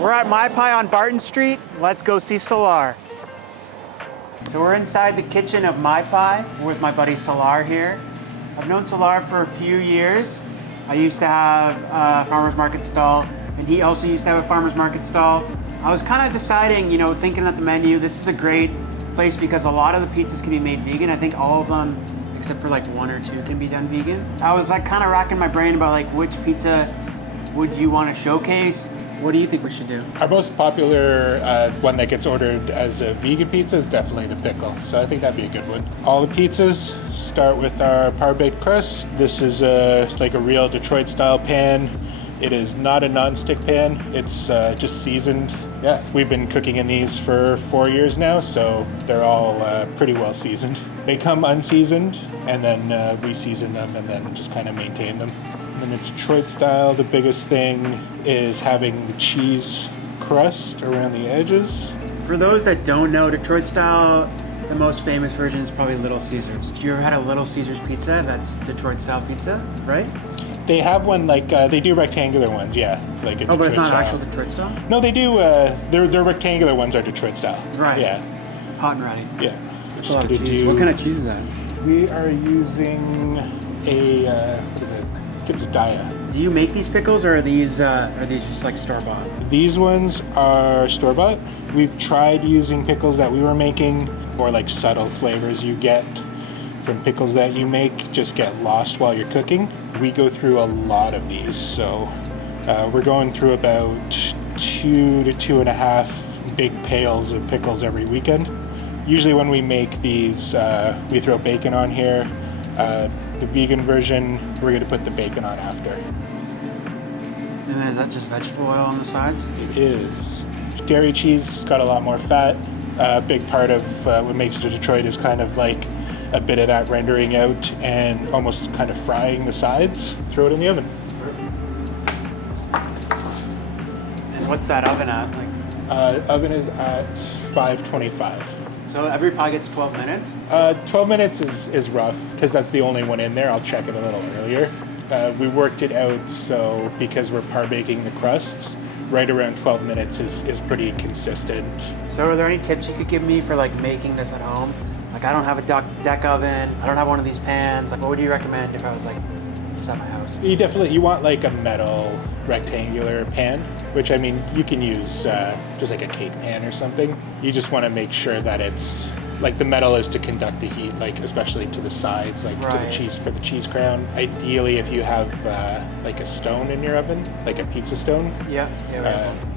We're at MaiPai on Barton Street. Let's go see Solar. So we're inside the kitchen of MaiPai. We're with my buddy Solar here. I've known Solar for a few years. I used to have a farmer's market stall, and he also used to have a farmer's market stall. I was kind of deciding, you know, thinking at the menu, this is a great place because a lot of the pizzas can be made vegan. I think all of them, except for like one or two, can be done vegan. I was like kind of racking my brain about like which pizza would you want to showcase? What do you think we should do? Our most popular one that gets ordered as a vegan pizza is definitely the pickle. So I think that'd be a good one. All the pizzas start with our par-baked crust. This is like a real Detroit style pan. It is not a non-stick pan. It's just seasoned. Yeah, we've been cooking in these for 4 years now, so they're all pretty well seasoned. They come unseasoned, and then we season them and then just kind of maintain them. In the Detroit style, the biggest thing is having the cheese crust around the edges. For those that don't know, Detroit style, the most famous version is probably Little Caesars. You ever had a Little Caesars pizza? That's Detroit style pizza, right? They have one like, they do rectangular ones, yeah. Like a Oh, but it's not style. actual Detroit style? No, they do, their rectangular ones are Detroit style. Right. Yeah. Hot and ready. Yeah. That's a lot of cheese. What kind of cheese is that? We are using a, what is it? I think it's Daya. Do you make these pickles, or are these just like store-bought? These ones are store-bought. We've tried using pickles that we were making, or like subtle flavors you get from pickles that you make just get lost while you're cooking. We go through a lot of these, so we're going through about 2 to 2.5 big pails of pickles every weekend. Usually when we make these, we throw bacon on here. The vegan version, we're going to put the bacon on after. And then is that just vegetable oil on the sides? It is. Dairy cheese got a lot more fat. A big part of what makes it a Detroit is kind of like a bit of that rendering out and almost kind of frying the sides. Throw it in the oven. And what's that oven at? Oven is at 525. So every pie gets 12 minutes? 12 minutes is rough because that's the only one in there. I'll check it a little earlier. We worked it out so because we're par baking the crusts, right around 12 minutes is pretty consistent. So are there any tips you could give me for like making this at home? Like I don't have a deck oven, I don't have one of these pans. Like what would you recommend if I was like just at my house? You want like a metal rectangular pan, which I mean, you can use just like a cake pan or something. You just want to make sure that it's like the metal is to conduct the heat, like especially to the sides, like to the cheese for the cheese crown. Ideally, if you have like a stone in your oven, like a pizza stone. Yeah.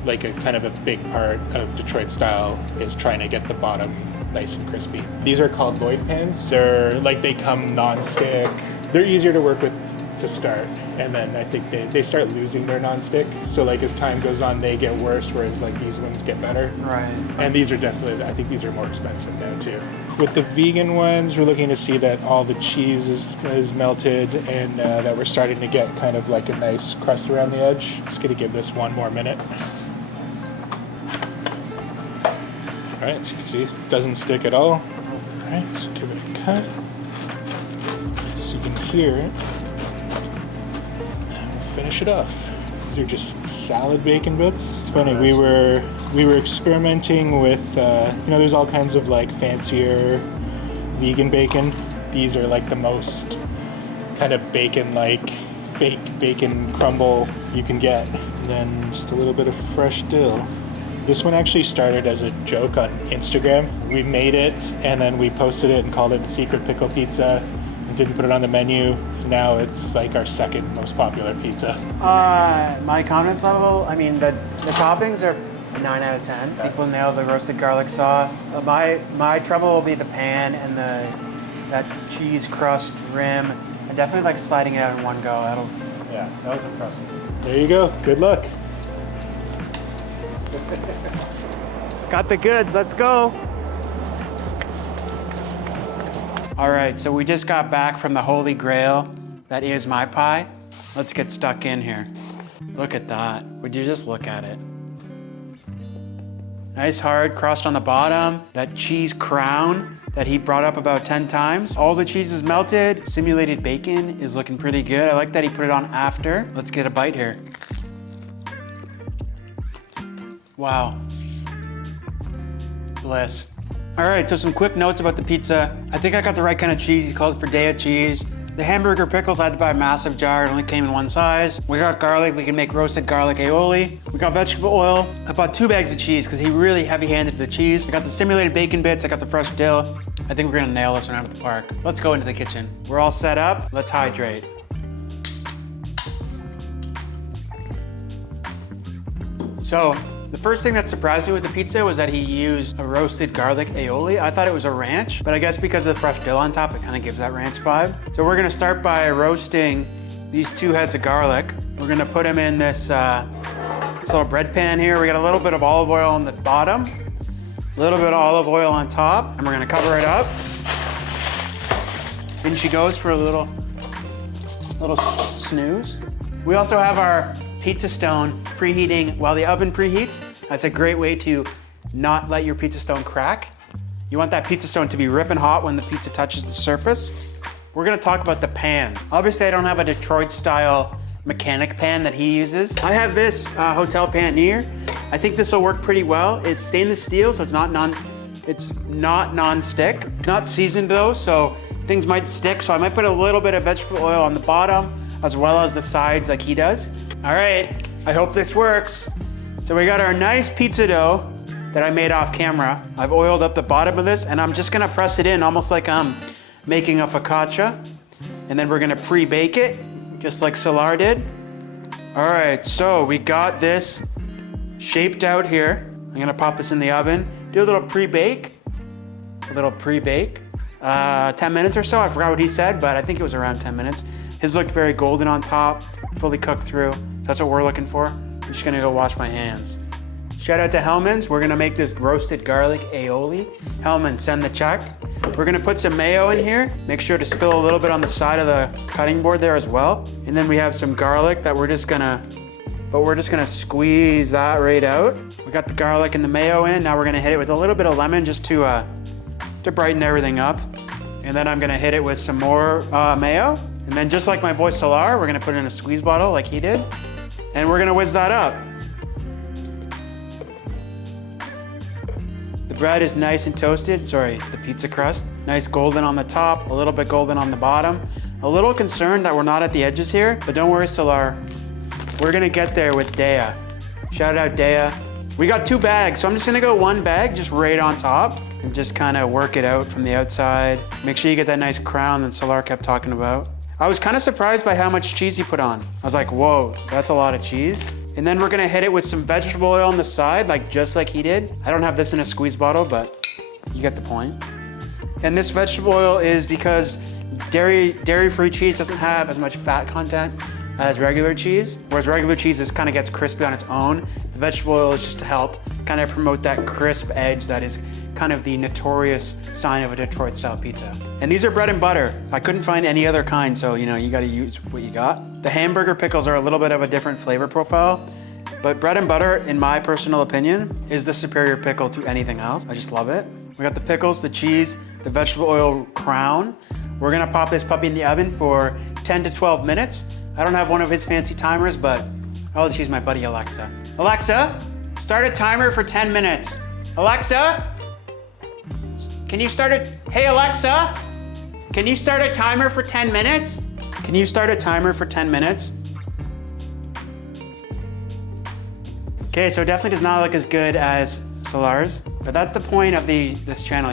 Like a kind of a big part of Detroit style is trying to get the bottom nice and crispy. These are called Lloyd pans. They're like they come non-stick. They're easier to work with to start, and then I think they start losing their non-stick. So like as time goes on, they get worse, whereas like these ones get better. Right. And these are definitely, I think these are more expensive now too. With the vegan ones, we're looking to see that all the cheese is melted and that we're starting to get kind of like a nice crust around the edge. Just gonna give this 1 more minute. All right, so you can see it doesn't stick at all. All right, so give it a cut so you can hear it. Finish it off. These are just salad bacon bits. It's funny, we were experimenting with, there's all kinds of like fancier vegan bacon. These are like the most kind of bacon-like fake bacon crumble you can get. And then just a little bit of fresh dill. This one actually started as a joke on Instagram. We made it and then we posted it and called it the secret pickle pizza and didn't put it on the menu. Now it's like our second most popular pizza. My confidence level, I mean, the toppings are 9 out of 10. I think we'll nail the roasted garlic sauce. My trouble will be the pan and that cheese crust rim, and definitely like sliding it out in one go. Yeah, that was impressive. There you go. Good luck. Got the goods, let's go. All right, so we just got back from the Holy Grail that is MaiPai. Let's get stuck in here. Look at that. Would you just look at it? Nice hard crust on the bottom. That cheese crown that he brought up about 10 times. All the cheese is melted. Simulated bacon is looking pretty good. I like that he put it on after. Let's get a bite here. Wow. Bliss. All right, so some quick notes about the pizza. I think I got the right kind of cheese. He called for Detriot cheese. The hamburger pickles, I had to buy a massive jar. It only came in one size. We got garlic. We can make roasted garlic aioli. We got vegetable oil. I bought 2 bags of cheese because he really heavy-handed the cheese. I got the simulated bacon bits. I got the fresh dill. I think we're gonna nail this one out of the park. Let's go into the kitchen. We're all set up. Let's hydrate. So, the first thing that surprised me with the pizza was that he used a roasted garlic aioli. I thought it was a ranch, but I guess because of the fresh dill on top, it kind of gives that ranch vibe. So we're gonna start by roasting these 2 heads of garlic. We're gonna put them in this little bread pan here. We got a little bit of olive oil on the bottom, a little bit of olive oil on top, and we're gonna cover it up. In she goes for a little snooze. We also have our pizza stone preheating while the oven preheats. That's a great way to not let your pizza stone crack. You want that pizza stone to be ripping hot when the pizza touches the surface. We're gonna talk about the pans. Obviously, I don't have a Detroit style mechanic pan that he uses. I have this hotel pan here. I think this will work pretty well. It's stainless steel, so it's not non-stick. Not seasoned though, so things might stick. So I might put a little bit of vegetable oil on the bottom as well as the sides like he does. All right, I hope this works. So we got our nice pizza dough that I made off camera. I've oiled up the bottom of this and I'm just gonna press it in almost like I'm making a focaccia. And then we're gonna pre-bake it, just like Solar did. All right, so we got this shaped out here. I'm gonna pop this in the oven, do a little pre-bake. 10 minutes or so, I forgot what he said, but I think it was around 10 minutes. His looked very golden on top, fully cooked through. That's what we're looking for. I'm just gonna go wash my hands. Shout out to Hellman's. We're gonna make this roasted garlic aioli. Hellman's, send the check. We're gonna put some mayo in here. Make sure to spill a little bit on the side of the cutting board there as well. And then we have some garlic that we're just gonna squeeze that right out. We got the garlic and the mayo in. Now we're gonna hit it with a little bit of lemon just to brighten everything up. And then I'm gonna hit it with some more mayo. And then just like my boy Solar, we're gonna put it in a squeeze bottle like he did. And we're gonna whiz that up. The bread is nice and toasted. Sorry, the pizza crust. Nice golden on the top, a little bit golden on the bottom. A little concerned that we're not at the edges here, but don't worry, Solar. We're gonna get there with Dea. Shout out Dea. We got 2 bags, so I'm just gonna go 1 bag just right on top and just kind of work it out from the outside. Make sure you get that nice crown that Solar kept talking about. I was kind of surprised by how much cheese he put on. I was like, whoa, that's a lot of cheese. And then we're gonna hit it with some vegetable oil on the side, just like he did. I don't have this in a squeeze bottle, but you get the point. And this vegetable oil is because dairy-free cheese doesn't have as much fat content as regular cheese, whereas regular cheese just kind of gets crispy on its own. The vegetable oil is just to help kind of promote that crisp edge that is kind of the notorious sign of a Detroit style pizza. And these are bread and butter. I couldn't find any other kind, so you gotta use what you got. The hamburger pickles are a little bit of a different flavor profile, but bread and butter, in my personal opinion, is the superior pickle to anything else. I just love it. We got the pickles, the cheese, the vegetable oil crown. We're gonna pop this puppy in the oven for 10 to 12 minutes. I don't have one of his fancy timers, but I'll just use my buddy Alexa. Alexa, start a timer for 10 minutes. Alexa, can you start it? Hey Alexa, can you start a timer for 10 minutes? Can you start a timer for 10 minutes? Okay, so it definitely does not look as good as Solar's, but that's the point of this channel,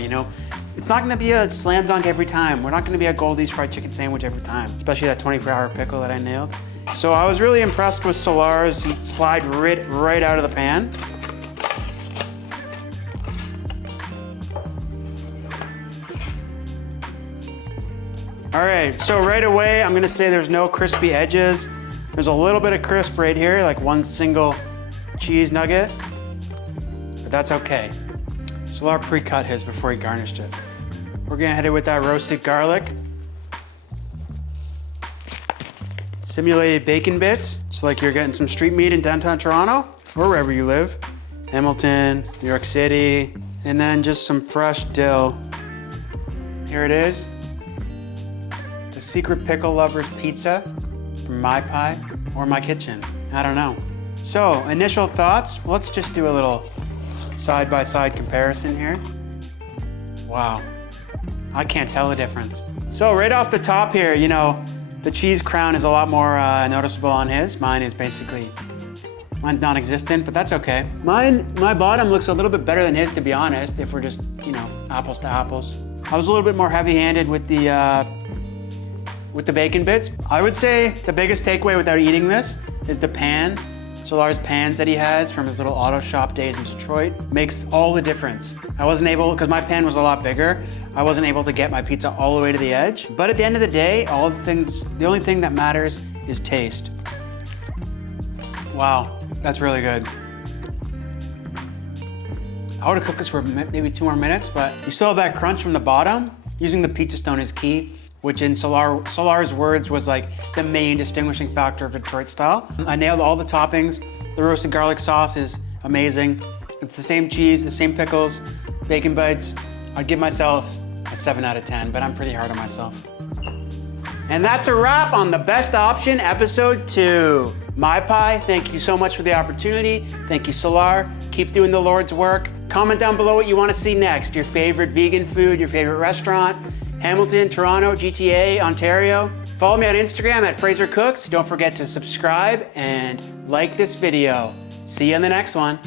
It's not gonna be a slam dunk every time. We're not gonna be a Goldie's fried chicken sandwich every time, especially that 24-hour pickle that I nailed. So I was really impressed with Solar's. He slide right out of the pan. All right, so right away, I'm gonna say there's no crispy edges. There's a little bit of crisp right here, like one single cheese nugget, but that's okay. Solar pre-cut his before he garnished it. We're gonna hit it with that roasted garlic. Simulated bacon bits. It's like you're getting some street meat in downtown Toronto, or wherever you live. Hamilton, New York City, and then just some fresh dill. Here it is. The Secret Pickle Lover's Pizza from MaiPai or my kitchen. I don't know. So, initial thoughts. Let's just do a little side-by-side comparison here. Wow, I can't tell the difference. So right off the top here, you know, the cheese crown is a lot more noticeable on his. Mine's non-existent, but that's okay. My bottom looks a little bit better than his, to be honest, if we're just, you know, apples to apples. I was a little bit more heavy-handed with the bacon bits. I would say the biggest takeaway without eating this is the pan. Solar's pans that he has from his little auto shop days in Detroit makes all the difference. I wasn't able, because my pan was a lot bigger, I wasn't able to get my pizza all the way to the edge. But at the end of the day, the only thing that matters is taste. Wow, that's really good. I would have cooked this for maybe 2 more minutes, but you still have that crunch from the bottom. Using the pizza stone is key, which in Solar's words was like the main distinguishing factor of Detroit style. I nailed all the toppings. The roasted garlic sauce is amazing. It's the same cheese, the same pickles, bacon bites. I'd give myself a 7 out of 10, but I'm pretty hard on myself. And that's a wrap on The Best Option, episode 2. MaiPai, thank you so much for the opportunity. Thank you, Solar. Keep doing the Lord's work. Comment down below what you want to see next. Your favorite vegan food, your favorite restaurant. Hamilton, Toronto, GTA, Ontario. Follow me on Instagram at Fraser Cooks. Don't forget to subscribe and like this video. See you in the next one.